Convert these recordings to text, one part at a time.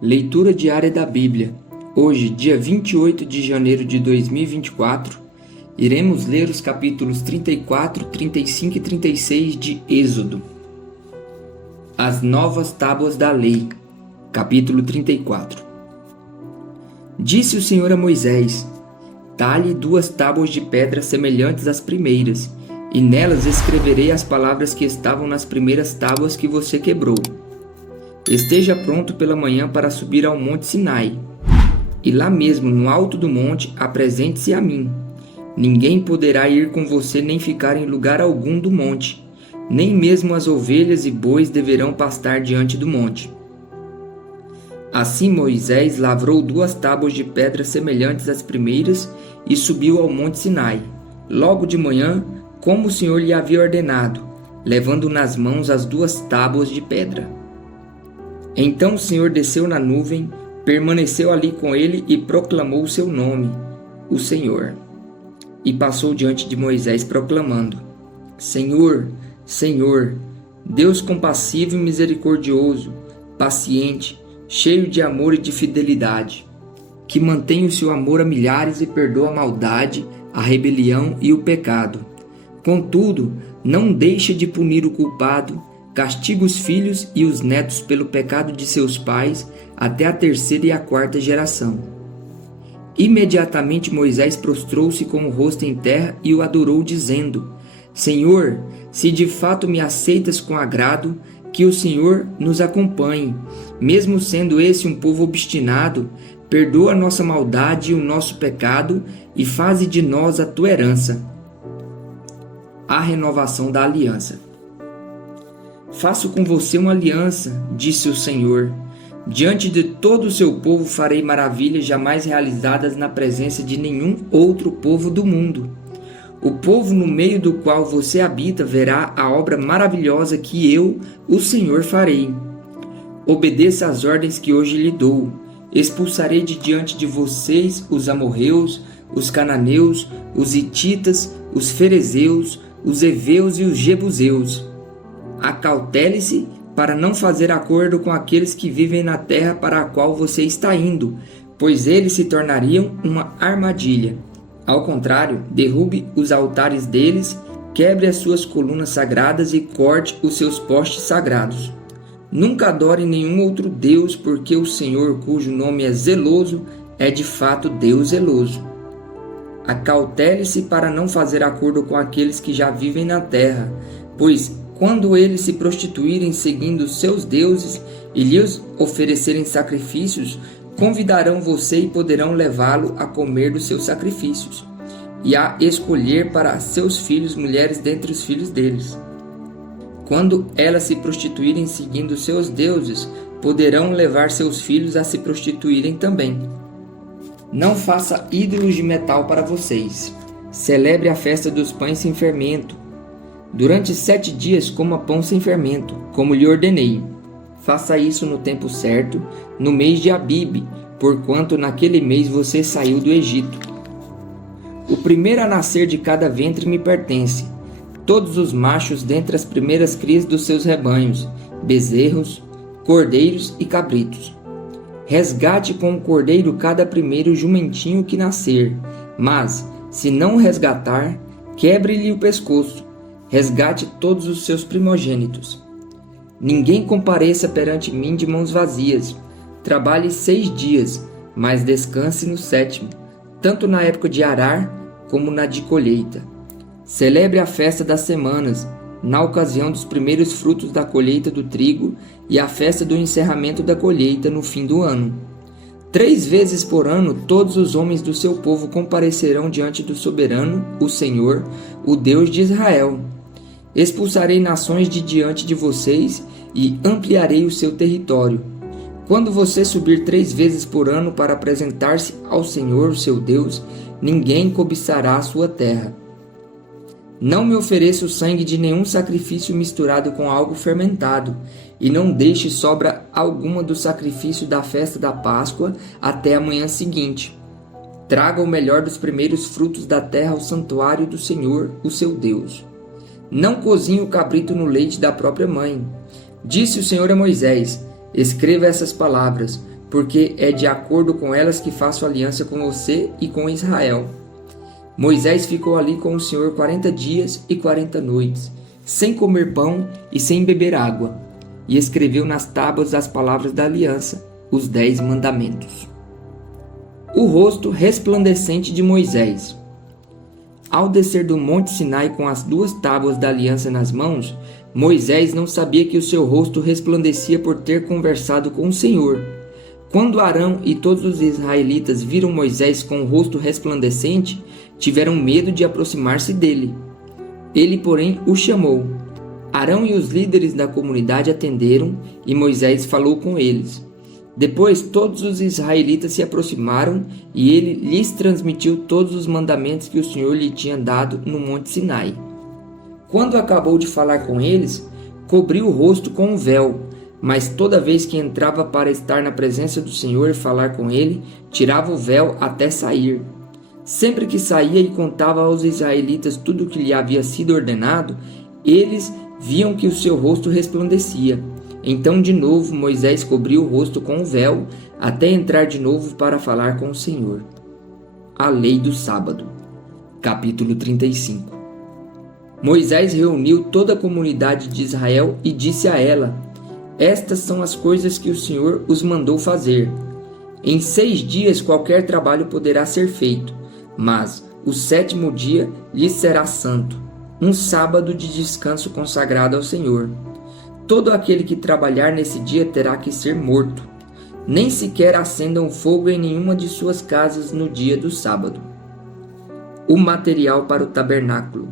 Leitura diária da Bíblia. Hoje, dia 28 de janeiro de 2024, iremos ler os capítulos 34, 35 e 36 de Êxodo. As novas tábuas da lei. Capítulo 34. Disse o Senhor a Moisés: talhe 2 tábuas de pedra semelhantes às primeiras, e nelas escreverei as palavras que estavam nas primeiras tábuas que você quebrou. Esteja pronto pela manhã para subir ao monte Sinai, e lá mesmo no alto do monte apresente-se a mim. Ninguém poderá ir com você nem ficar em lugar algum do monte, nem mesmo as ovelhas e bois deverão pastar diante do monte. Assim Moisés lavrou 2 tábuas de pedra semelhantes às primeiras e subiu ao monte Sinai, logo de manhã, como o Senhor lhe havia ordenado, levando nas mãos as 2 tábuas de pedra. Então o Senhor desceu na nuvem, permaneceu ali com ele e proclamou o seu nome, o Senhor. E passou diante de Moisés proclamando: Senhor, Senhor, Deus compassivo e misericordioso, paciente, cheio de amor e de fidelidade, que mantém o seu amor a milhares e perdoa a maldade, a rebelião e o pecado. Contudo, não deixa de punir o culpado, castiga os filhos e os netos pelo pecado de seus pais até a 3ª e a 4ª geração. Imediatamente Moisés prostrou-se com o rosto em terra e o adorou, dizendo: Senhor, se de fato me aceitas com agrado, que o Senhor nos acompanhe. Mesmo sendo esse um povo obstinado, perdoa a nossa maldade e o nosso pecado e faze de nós a tua herança. A renovação da aliança. Faço com você uma aliança, disse o Senhor. Diante de todo o seu povo farei maravilhas jamais realizadas na presença de nenhum outro povo do mundo. O povo no meio do qual você habita verá a obra maravilhosa que eu, o Senhor, farei. Obedeça às ordens que hoje lhe dou. Expulsarei de diante de vocês os amorreus, os cananeus, os hititas, os ferezeus, os heveus e os jebuseus. Acautele-se para não fazer acordo com aqueles que vivem na terra para a qual você está indo, pois eles se tornariam uma armadilha. Ao contrário, derrube os altares deles, quebre as suas colunas sagradas e corte os seus postes sagrados. Nunca adore nenhum outro Deus, porque o Senhor, cujo nome é zeloso, é de fato Deus zeloso. Acautele-se para não fazer acordo com aqueles que já vivem na terra, pois quando eles se prostituírem seguindo seus deuses e lhes oferecerem sacrifícios, convidarão você e poderão levá-lo a comer dos seus sacrifícios, e a escolher para seus filhos mulheres dentre os filhos deles. Quando elas se prostituírem seguindo seus deuses, poderão levar seus filhos a se prostituírem também. Não faça ídolos de metal para vocês. Celebre a festa dos pães sem fermento. Durante 7 dias coma pão sem fermento, como lhe ordenei. Faça isso no tempo certo, no mês de Abibe, porquanto naquele mês você saiu do Egito. O primeiro a nascer de cada ventre me pertence, todos os machos dentre as primeiras crias dos seus rebanhos, bezerros, cordeiros e cabritos. Resgate com o cordeiro cada primeiro jumentinho que nascer, mas, se não resgatar, quebre-lhe o pescoço. Resgate todos os seus primogênitos. Ninguém compareça perante mim de mãos vazias. Trabalhe 6 dias, mas descanse no 7º, tanto na época de arar como na de colheita. Celebre a festa das semanas, na ocasião dos primeiros frutos da colheita do trigo e a festa do encerramento da colheita no fim do ano. 3 vezes por ano todos os homens do seu povo comparecerão diante do soberano, o Senhor, o Deus de Israel. Expulsarei nações de diante de vocês e ampliarei o seu território. Quando você subir 3 vezes por ano para apresentar-se ao Senhor, seu Deus, ninguém cobiçará a sua terra. Não me ofereça o sangue de nenhum sacrifício misturado com algo fermentado, e não deixe sobra alguma do sacrifício da festa da Páscoa até a manhã seguinte. Traga o melhor dos primeiros frutos da terra ao santuário do Senhor, o seu Deus. Não cozinhe o cabrito no leite da própria mãe. Disse o Senhor a Moisés: escreva essas palavras, porque é de acordo com elas que faço aliança com você e com Israel. Moisés ficou ali com o Senhor 40 dias e 40 noites, sem comer pão e sem beber água, e escreveu nas tábuas as palavras da aliança, os 10 mandamentos. O rosto resplandecente de Moisés. Ao descer do monte Sinai com as 2 tábuas da aliança nas mãos, Moisés não sabia que o seu rosto resplandecia por ter conversado com o Senhor. Quando Arão e todos os israelitas viram Moisés com o rosto resplandecente, tiveram medo de aproximar-se dele. Ele, porém, o chamou. Arão e os líderes da comunidade atenderam e Moisés falou com eles. Depois todos os israelitas se aproximaram e ele lhes transmitiu todos os mandamentos que o Senhor lhe tinha dado no monte Sinai. Quando acabou de falar com eles, cobriu o rosto com um véu, mas toda vez que entrava para estar na presença do Senhor e falar com ele, tirava o véu até sair. Sempre que saía e contava aos israelitas tudo o que lhe havia sido ordenado, eles viam que o seu rosto resplandecia. Então de novo Moisés cobriu o rosto com o véu, até entrar de novo para falar com o Senhor. A lei do sábado. Capítulo 35. Moisés reuniu toda a comunidade de Israel e disse a ela: Estas são as coisas que o Senhor os mandou fazer. Em 6 dias qualquer trabalho poderá ser feito, mas o 7º dia lhes será santo, um sábado de descanso consagrado ao Senhor. Todo aquele que trabalhar nesse dia terá que ser morto. Nem sequer acendam fogo em nenhuma de suas casas no dia do sábado. O material para o tabernáculo.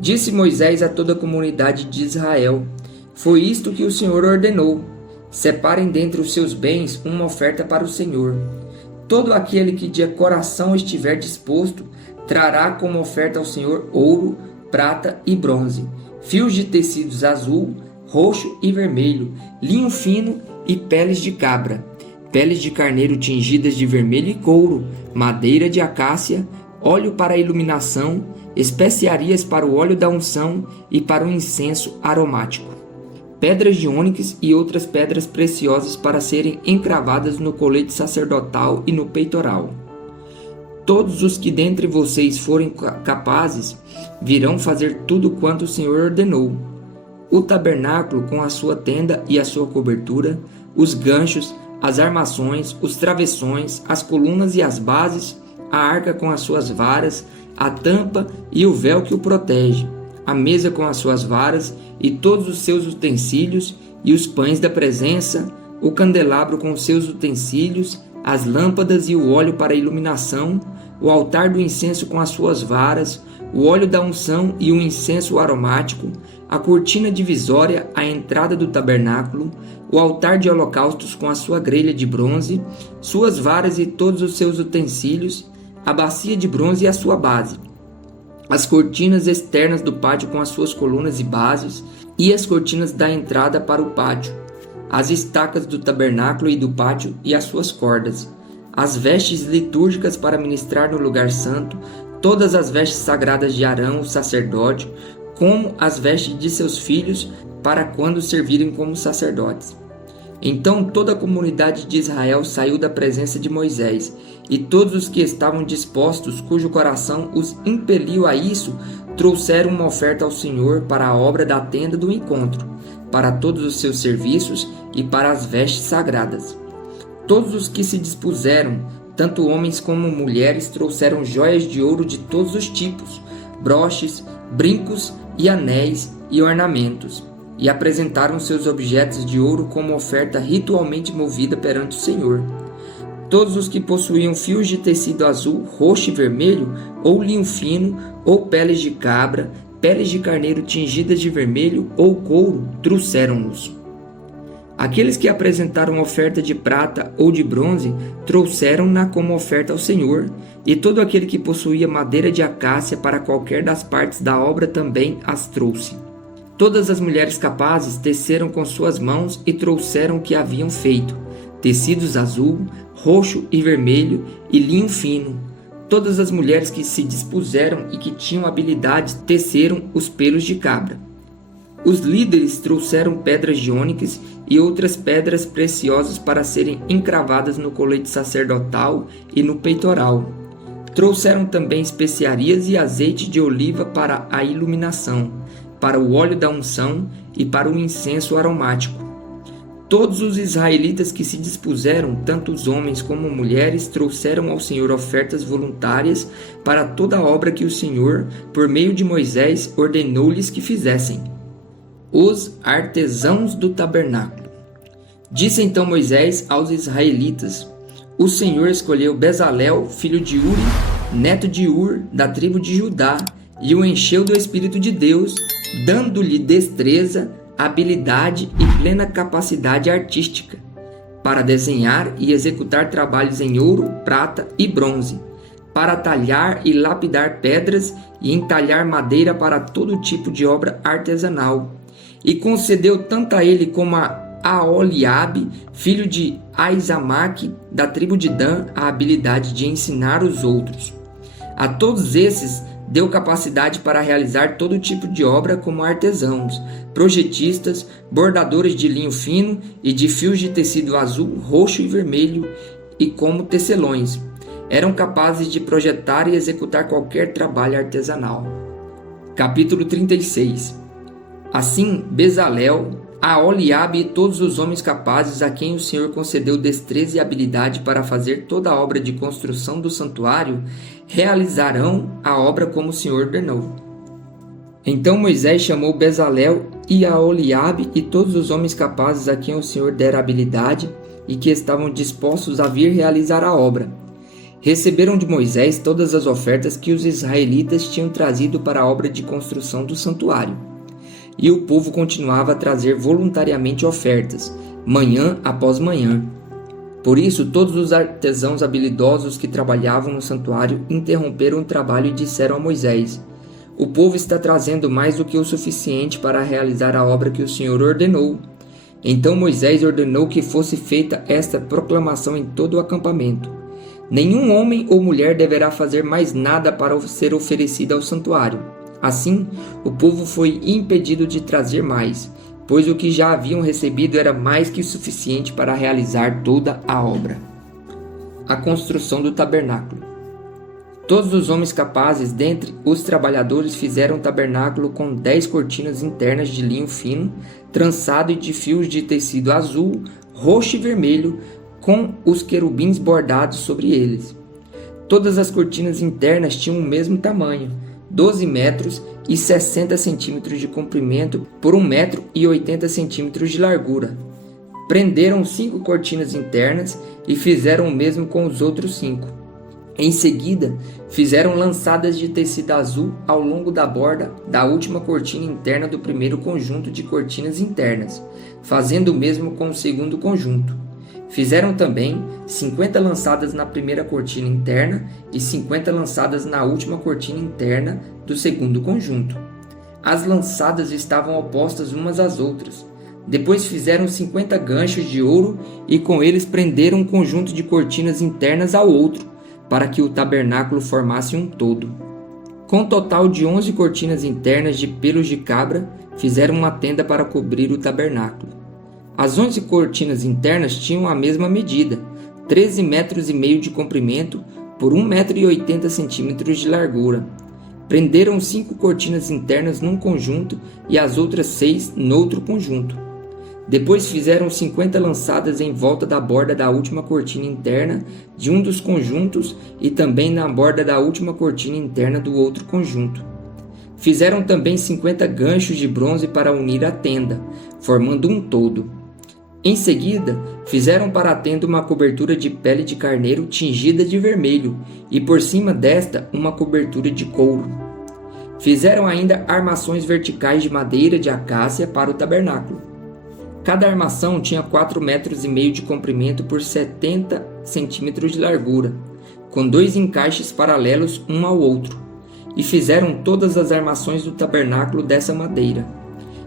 Disse Moisés a toda a comunidade de Israel: Foi isto que o Senhor ordenou. Separem dentre os seus bens uma oferta para o Senhor. Todo aquele que de coração estiver disposto trará como oferta ao Senhor ouro, prata e bronze, fios de tecidos azul, roxo e vermelho, linho fino e peles de cabra, peles de carneiro tingidas de vermelho e couro, madeira de acácia, óleo para a iluminação, especiarias para o óleo da unção e para o incenso aromático, pedras de ônix e outras pedras preciosas para serem encravadas no colete sacerdotal e no peitoral. Todos os que dentre vocês forem capazes virão fazer tudo quanto o Senhor ordenou. O tabernáculo com a sua tenda e a sua cobertura, os ganchos, as armações, os travessões, as colunas e as bases, a arca com as suas varas, a tampa e o véu que o protege, a mesa com as suas varas e todos os seus utensílios, e os pães da presença, o candelabro com os seus utensílios, as lâmpadas e o óleo para a iluminação, o altar do incenso com as suas varas, o óleo da unção e o incenso aromático, a cortina divisória à entrada do tabernáculo, o altar de holocaustos com a sua grelha de bronze, suas varas e todos os seus utensílios, a bacia de bronze e a sua base, as cortinas externas do pátio com as suas colunas e bases, e as cortinas da entrada para o pátio, as estacas do tabernáculo e do pátio e as suas cordas, as vestes litúrgicas para ministrar no lugar santo, todas as vestes sagradas de Arão, o sacerdote, como as vestes de seus filhos, para quando servirem como sacerdotes. Então toda a comunidade de Israel saiu da presença de Moisés, e todos os que estavam dispostos, cujo coração os impeliu a isso, trouxeram uma oferta ao Senhor para a obra da tenda do encontro, para todos os seus serviços e para as vestes sagradas. Todos os que se dispuseram, tanto homens como mulheres, trouxeram joias de ouro de todos os tipos, broches, brincos e anéis e ornamentos, e apresentaram seus objetos de ouro como oferta ritualmente movida perante o Senhor. Todos os que possuíam fios de tecido azul, roxo e vermelho, ou linho fino, ou peles de cabra, peles de carneiro tingidas de vermelho ou couro, trouxeram-nos. Aqueles que apresentaram oferta de prata ou de bronze, trouxeram-na como oferta ao Senhor, e todo aquele que possuía madeira de acácia para qualquer das partes da obra também as trouxe. Todas as mulheres capazes teceram com suas mãos e trouxeram o que haviam feito, tecidos azul, roxo e vermelho e linho fino. Todas as mulheres que se dispuseram e que tinham habilidade teceram os pelos de cabra. Os líderes trouxeram pedras de ônix e outras pedras preciosas para serem encravadas no colete sacerdotal e no peitoral. Trouxeram também especiarias e azeite de oliva para a iluminação, para o óleo da unção e para o incenso aromático. Todos os israelitas que se dispuseram, tanto os homens como mulheres, trouxeram ao Senhor ofertas voluntárias para toda a obra que o Senhor, por meio de Moisés, ordenou-lhes que fizessem. Os artesãos do tabernáculo. Disse então Moisés aos israelitas: O Senhor escolheu Bezalel, filho de Uri, neto de Ur, da tribo de Judá, e o encheu do Espírito de Deus, dando-lhe destreza, habilidade e plena capacidade artística, para desenhar e executar trabalhos em ouro, prata e bronze, para talhar e lapidar pedras e entalhar madeira para todo tipo de obra artesanal. E concedeu tanto a ele como a Aholiabe, filho de Aizamaque, da tribo de Dan, a habilidade de ensinar os outros. A todos esses deu capacidade para realizar todo tipo de obra como artesãos, projetistas, bordadores de linho fino e de fios de tecido azul, roxo e vermelho, e como tecelões. Eram capazes de projetar e executar qualquer trabalho artesanal. Capítulo 36. Assim, Bezalel, Aholiabe e todos os homens capazes a quem o Senhor concedeu destreza e habilidade para fazer toda a obra de construção do santuário, realizarão a obra como o Senhor ordenou. Então Moisés chamou Bezalel e Aholiabe e todos os homens capazes a quem o Senhor dera habilidade e que estavam dispostos a vir realizar a obra. Receberam de Moisés todas as ofertas que os israelitas tinham trazido para a obra de construção do santuário. E o povo continuava a trazer voluntariamente ofertas, manhã após manhã. Por isso, todos os artesãos habilidosos que trabalhavam no santuário interromperam o trabalho e disseram a Moisés: O povo está trazendo mais do que o suficiente para realizar a obra que o Senhor ordenou. Então Moisés ordenou que fosse feita esta proclamação em todo o acampamento: Nenhum homem ou mulher deverá fazer mais nada para ser oferecido ao santuário. Assim, o povo foi impedido de trazer mais, pois o que já haviam recebido era mais que suficiente para realizar toda a obra. A construção do tabernáculo. Todos os homens capazes dentre os trabalhadores fizeram o tabernáculo com 10 cortinas internas de linho fino, trançado e de fios de tecido azul, roxo e vermelho, com os querubins bordados sobre eles. Todas as cortinas internas tinham o mesmo tamanho, 12 metros e 60 centímetros de comprimento por 1 metro e 80 centímetros de largura. Prenderam 5 cortinas internas e fizeram o mesmo com os outros 5. Em seguida, fizeram lançadas de tecido azul ao longo da borda da última cortina interna do primeiro conjunto de cortinas internas, fazendo o mesmo com o segundo conjunto. Fizeram também 50 lançadas na primeira cortina interna e 50 lançadas na última cortina interna do segundo conjunto. As lançadas estavam opostas umas às outras. Depois fizeram 50 ganchos de ouro e com eles prenderam um conjunto de cortinas internas ao outro, para que o tabernáculo formasse um todo. Com um total de 11 cortinas internas de pelos de cabra, fizeram uma tenda para cobrir o tabernáculo. As 11 cortinas internas tinham a mesma medida, 13,5 metros de comprimento por 1 metro e 80 centímetros de largura. Prenderam 5 cortinas internas num conjunto e as outras 6 noutro conjunto. Depois fizeram 50 lançadas em volta da borda da última cortina interna de um dos conjuntos e também na borda da última cortina interna do outro conjunto. Fizeram também 50 ganchos de bronze para unir a tenda, formando um todo. Em seguida, fizeram para a tenda uma cobertura de pele de carneiro tingida de vermelho e por cima desta uma cobertura de couro. Fizeram ainda armações verticais de madeira de acácia para o tabernáculo. Cada armação tinha 4,5 metros de comprimento por 70 centímetros de largura, com 2 encaixes paralelos um ao outro, e fizeram todas as armações do tabernáculo dessa madeira.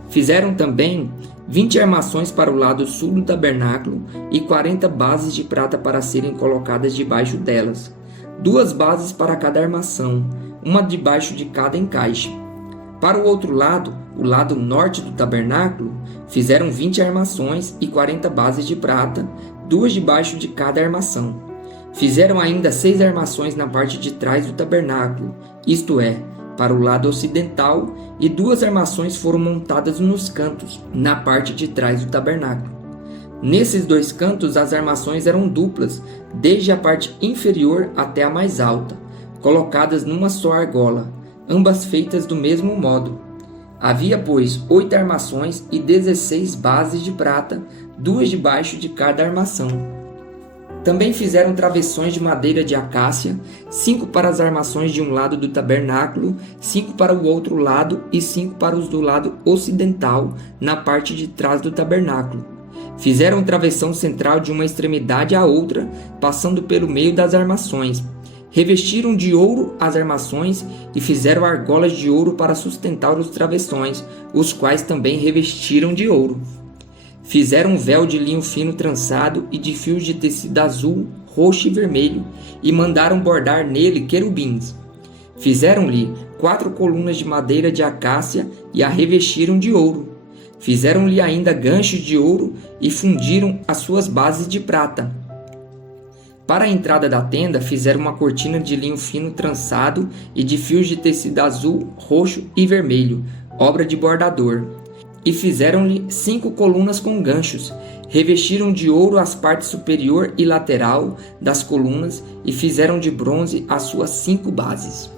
Fizeram também 20 armações para o lado sul do tabernáculo e 40 bases de prata para serem colocadas debaixo delas, 2 bases para cada armação, uma debaixo de cada encaixe. Para o outro lado, o lado norte do tabernáculo, fizeram 20 armações e 40 bases de prata, 2 debaixo de cada armação. Fizeram ainda 6 armações na parte de trás do tabernáculo, isto é, para o lado ocidental, e 2 armações foram montadas nos cantos, na parte de trás do tabernáculo. Nesses 2 cantos, as armações eram duplas, desde a parte inferior até a mais alta, colocadas numa só argola, ambas feitas do mesmo modo. Havia, pois, 8 armações e 16 bases de prata, 2 debaixo de cada armação. Também fizeram travessões de madeira de acácia, 5 para as armações de um lado do tabernáculo, 5 para o outro lado e 5 para os do lado ocidental, na parte de trás do tabernáculo. Fizeram travessão central de uma extremidade à outra, passando pelo meio das armações. Revestiram de ouro as armações e fizeram argolas de ouro para sustentar os travessões, os quais também revestiram de ouro. Fizeram um véu de linho fino trançado e de fios de tecido azul, roxo e vermelho, e mandaram bordar nele querubins. Fizeram-lhe 4 colunas de madeira de acácia e a revestiram de ouro. Fizeram-lhe ainda ganchos de ouro e fundiram as suas bases de prata. Para a entrada da tenda, fizeram uma cortina de linho fino trançado e de fios de tecido azul, roxo e vermelho, obra de bordador. E fizeram-lhe 5 colunas com ganchos. Revestiram de ouro as partes superior e lateral das colunas e fizeram de bronze as suas 5 bases.